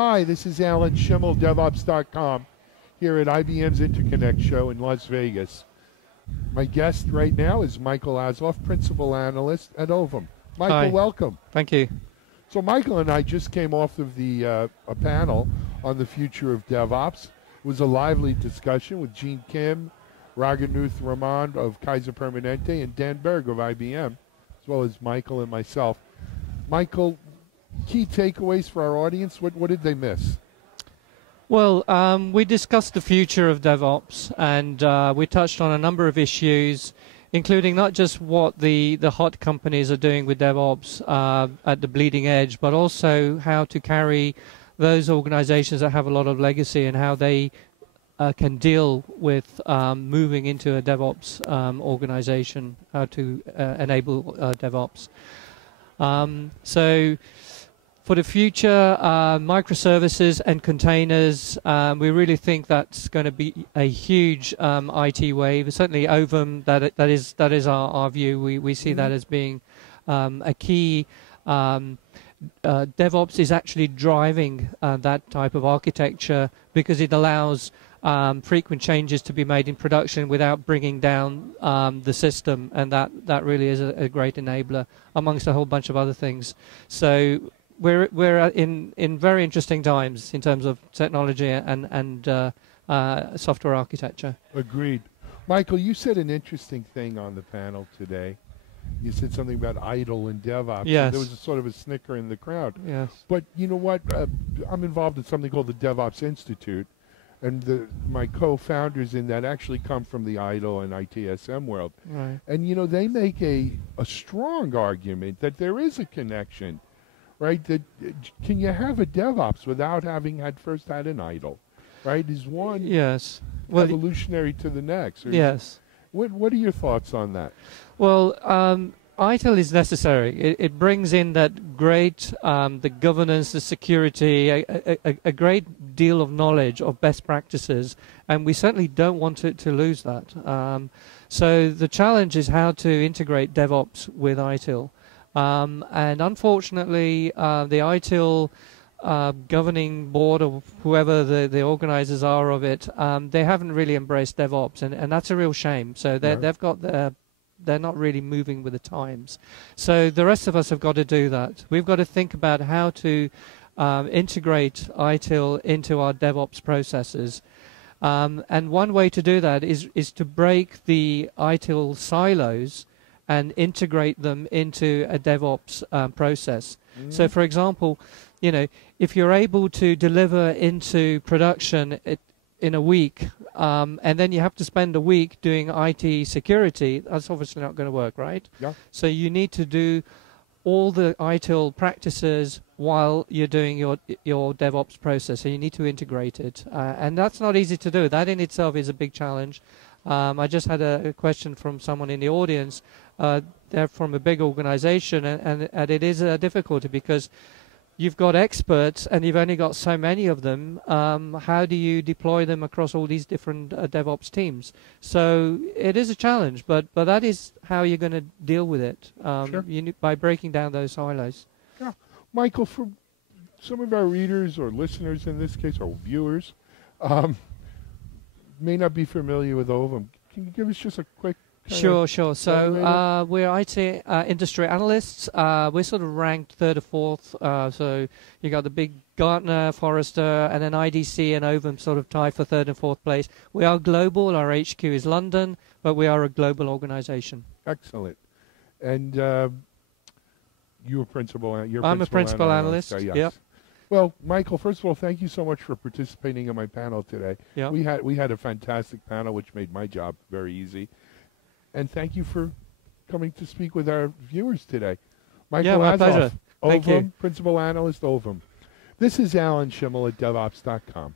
Hi, this is Alan Shimel, Devops.com, here at IBM's InterConnect show in Las Vegas. My guest right now is Michael Azoff, Principal Analyst at Ovum. Michael, Hi. welcome. Thank you. So Michael and I just came off of a panel on the future of DevOps. It was a lively discussion with Kim, Raghunath Raman of Kaiser Permanente and Dan Berg of IBM, as well as Michael and myself. Michael, key takeaways for our audience, what did they miss? Well, we discussed the future of DevOps, and we touched on a number of issues, including not just what the hot companies are doing with DevOps at the bleeding edge, but also how to carry those organizations that have a lot of legacy and how they can deal with moving into a DevOps organization, how to enable DevOps. So for the future, microservices and containers, we really think that's going to be a huge IT wave. Certainly Ovum, that is our view. We see that as being a key. DevOps is actually driving that type of architecture because it allows frequent changes to be made in production without bringing down the system, and that really is a great enabler amongst a whole bunch of other things. So we're in very interesting times in terms of technology and software architecture. Agreed. Michael, you said an interesting thing on the panel today. You said something about Itil and DevOps. Yes. There was a sort of a snicker in the crowd. Yes. But you know what? I'm involved in something called the Devops Institute, and my co-founders in that actually come from the Itil and ITSM world. Right. And you know, they make a strong argument that there is a connection, right? That can you have a DevOps without having first had an Itil, right? Is one Yes. Well, evolutionary to the next? Yes. What are your thoughts on that? Well, ITIL is necessary. It brings in that great, the governance, the security, a great deal of knowledge of best practices, and we certainly don't want to lose that. So the challenge is how to integrate DevOps with ITIL. And unfortunately, the ITIL governing board or whoever the organizers are of it, they haven't really embraced DevOps, and that's a real shame. So they're not really moving with the times. So the rest of us have got to do that. We've got to think about how to integrate ITIL into our DevOps processes. And one way to do that is to break the ITIL silos and integrate them into a DevOps process. So for example, you know, if you're able to deliver into production in a week, and then you have to spend a week doing IT security, that's obviously not going to work, right? Yeah. So you need to do all the ITIL practices while you're doing your DevOps process, so you need to integrate it. And that's not easy to do. That in itself is a big challenge. I just had a question from someone in the audience. They're from a big organization, and it is a difficulty because you've got experts and you've only got so many of them. How do you deploy them across all these different DevOps teams? So it is a challenge, but that is how you're going to deal with it, Sure. by breaking down those silos. Yeah. Michael, for some of our readers or listeners in this case, or viewers, may not be familiar with Ovum. Can you give us just a quick... Sure. So we're IT industry analysts. We're sort of ranked third or fourth. So you got the big Gartner, Forrester, and then IDC and Ovum sort of tie for third and fourth place. We are global. Our HQ is London, but we are a global organization. Excellent. And you're principal. I'm a principal analyst. Yes. Yep. Well, Michael, first of all, thank you so much for participating in my panel today. Yep. We had a fantastic panel, which made my job very easy. And thank you for coming to speak with our viewers today. Michael my Azoff, pleasure. Thank Ovum, you. Principal Analyst, Ovum. This is Alan Shimel at Devops.com.